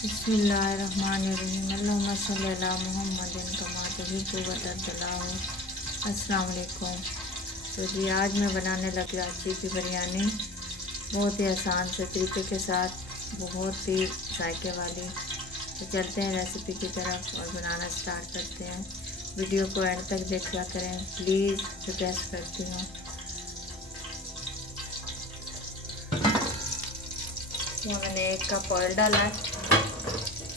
बिस्मिल्लाहिर्रहमानिर्रहीम अल्लाहुम्मा सल्ली अला मुहम्मदिन कमा तुहिब्बु व तर्ज़ाहु। अस्सलाम वालेकुम। तो जी आज मैं बनाने लगी लाची की बिरयानी, बहुत ही आसान से तरीके के साथ, बहुत ही जायके वाली। तो चलते हैं रेसिपी की तरफ और बनाना स्टार्ट करते हैं। वीडियो को एंड तक देखा करें प्लीज़, रिक्वेस्ट करती हूँ। तो मैंने 1 कप ऑयल डाला है,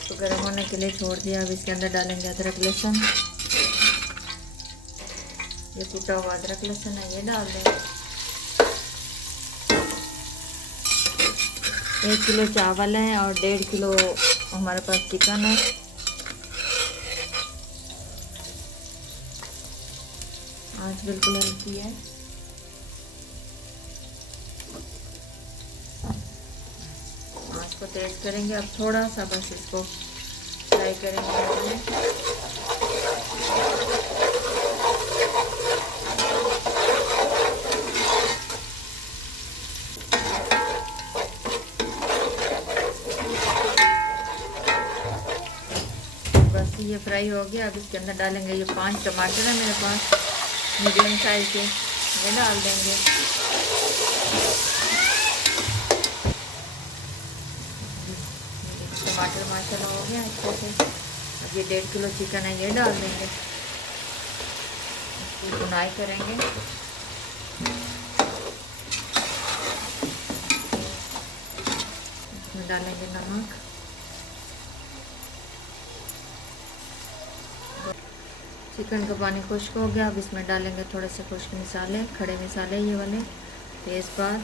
तो गर्म होने के लिए छोड़ दिया। अब इसके अंदर डालेंगे अदरक लहसुन। ये टूटा हुआ अदरक लहसुन है, ये डाल दें। 1 किलो चावल है और 1.5 किलो हमारे पास चिकन है। आँच बिल्कुल हल्की है। आँच को तेज करेंगे। अब थोड़ा सा बस इसको फ्राई करेंगे। बस ये फ्राई हो गया। अब इसके अंदर डालेंगे ये 5 टमाटर है मेरे पास, मीडियम साइज के, ये डाल देंगे। टमाटर माशाल्लाह हो गया अच्छे से। अब ये 1.5 किलो चिकन है, ये डाल देंगे। इसकी भुनाई करेंगे। इसमें डालेंगे नमक, चिकन का पानी खुश्क हो गया। अब इसमें डालेंगे थोड़े से खुश्क मसाले, खड़े मसाले ये वाले, तेज़पात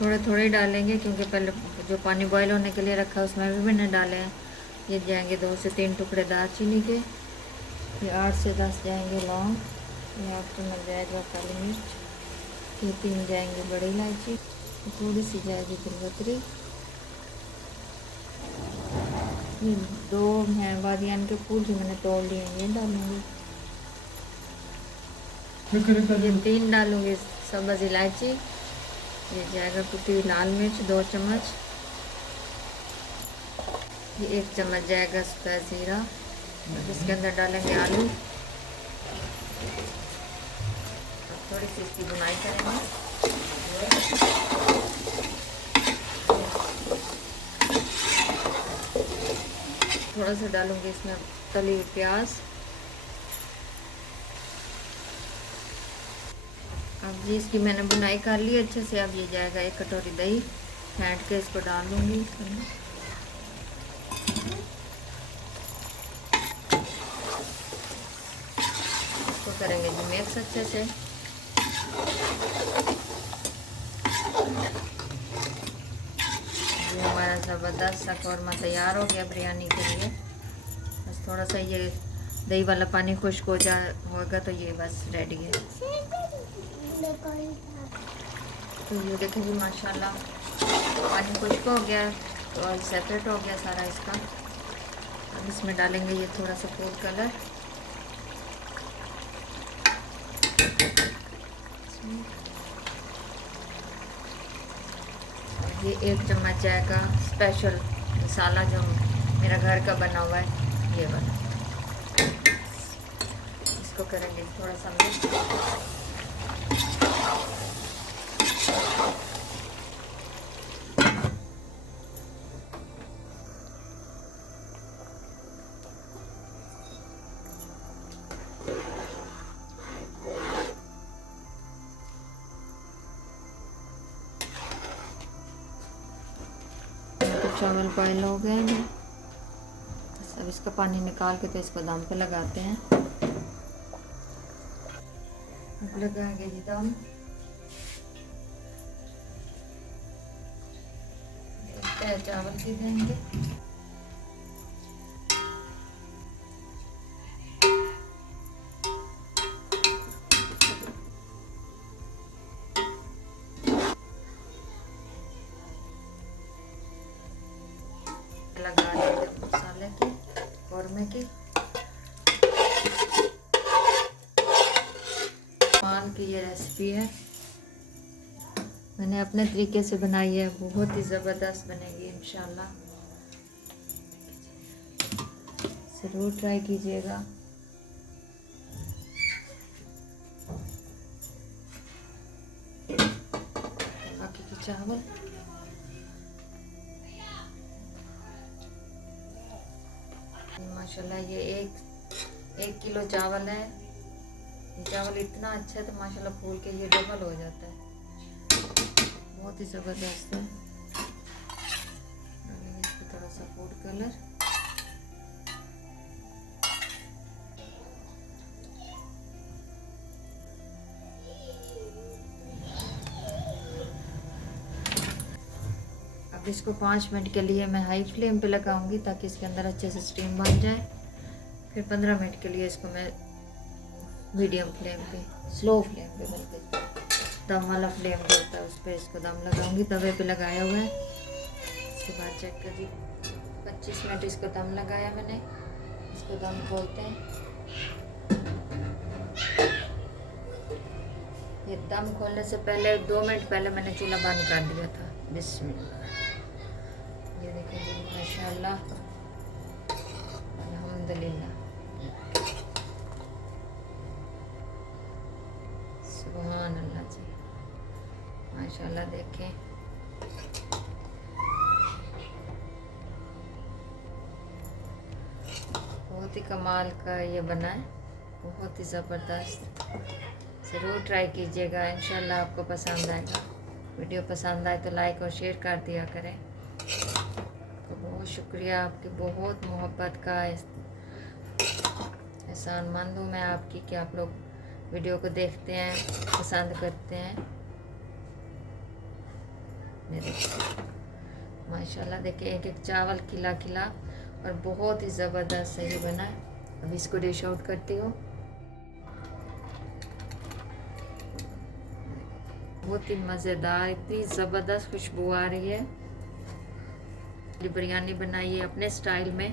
थोड़े थोड़े डालेंगे क्योंकि पहले जो पानी बॉईल होने के लिए रखा है उसमें भी मैंने डाले हैं। ये जाएंगे 2 से 3 टुकड़े दालचीनी के, ये 8 से 10 जाएंगे लौंग, ये 8 चम्मच जाएगा काली मिर्च, ये 3 जाएंगे बड़ी इलायची, थोड़ी सी जाएगी तिलपत्री, ये 2 हैं बादियान के फूल जो मैंने तोड़ लिए ये डालूंगी। ये 3 डालूंगी सब्ज़ इलायची, ये जाएगा कुटी हुई लाल मिर्च 2 चम्मच, ये 1 चम्मच जाएगा सफ़ेद ज़ीरा। इसके अंदर डालेंगे आलू, थोड़ी सी इसकी भुनाई करेंगे। थोड़ा सा डालूंगी इसमें तली हुई प्याज। अब ये इसकी मैंने बुनाई कर ली अच्छे से। अब ये जाएगा 1 कटोरी दही, फेंट के इसको डाल दूँगी। इसको करेंगे जी मिक्स अच्छे से। ये हमारा ज़बरदस्त सा कौरमा तैयार हो गया बिरयानी के लिए। बस थोड़ा सा ये दही वाला पानी खुश्क हो जाए होगा तो ये बस रेडी है। तो ये देखो जी माशाल्लाह पानी खुश्क हो गया, तो ऑयल सेपरेट हो गया सारा इसका। अब इसमें डालेंगे ये थोड़ा सा फूड कलर, ये 1 चम्मच जाएगा स्पेशल मसाला जो मेरा घर का बना हुआ है ये वाला। इसको करेंगे थोड़ा सा मिक्स। चावल बॉयल हो गए हैं, अब इसका पानी निकाल के तो इसको दम पे लगाते हैं। अब लगाएंगे जी दम। चावल की देंगे। लगा देंगे मसाले के, कौरमे के। कमाल की ये रेसिपी है, मैंने अपने तरीके से बनाई है, बहुत ही ज़बरदस्त बनेगी इंशाल्लाह। ज़रूर ट्राई कीजिएगा। बाकी के चावल माशाल्लाह ये एक किलो चावल है। चावल इतना अच्छा है तो माशाल्लाह फूल के ये डबल हो जाता है, बहुत ही ज़बरदस्त है। इसको थोड़ा सा फूड कलर, अब इसको 5 मिनट के लिए मैं हाई फ्लेम पे लगाऊंगी ताकि इसके अंदर अच्छे से स्टीम बन जाए। फिर 15 मिनट के लिए इसको मैं मीडियम फ्लेम पे, स्लो फ्लेम पे, बल्कि दम वाला फ्लेम जो होता है उस पर इसको दम लगाऊंगी। तवे पे लगाया हुआ है। इसके बाद चेक करिए, 25 मिनट इसको दम लगाया मैंने। इसको दम खोलते हैं। ये दम खोलने से पहले 2 मिनट पहले मैंने चूल्हा बंद कर दिया था। बिस्मिल्लाह, ये देखिए जी, माशाल्लाह अल्हम्दुलिल्लाह, सुभान अल्लाह जी, माशाल्लाह। देखें बहुत ही कमाल का ये बना है, बहुत ही ज़बरदस्त। ज़रूर ट्राई कीजिएगा, इंशाल्लाह आपको पसंद आएगा। वीडियो पसंद आए तो लाइक और शेयर कर दिया करें। तो बहुत शुक्रिया, आपकी बहुत मोहब्बत का एहसानमंद हूँ मैं आपकी कि आप लोग वीडियो को देखते हैं, पसंद करते हैं। मेरे माशाल्लाह देखिए, एक एक चावल खिला खिला और बहुत ही ज़बरदस्त सही बना है। अब इसको डिश आउट करती हूँ। बहुत ही मज़ेदार, इतनी ज़बरदस्त खुशबू आ रही है। ये बिरयानी बनाई है अपने स्टाइल में।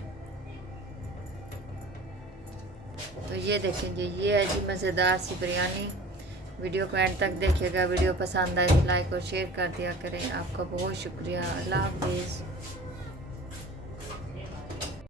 तो ये देखेंगे, ये है जी मज़ेदार सी बिरयानी। वीडियो को एंड तक देखिएगा। वीडियो पसंद आए तो लाइक और शेयर कर दिया करें। आपका बहुत शुक्रिया। अल्लाह हाफिज़।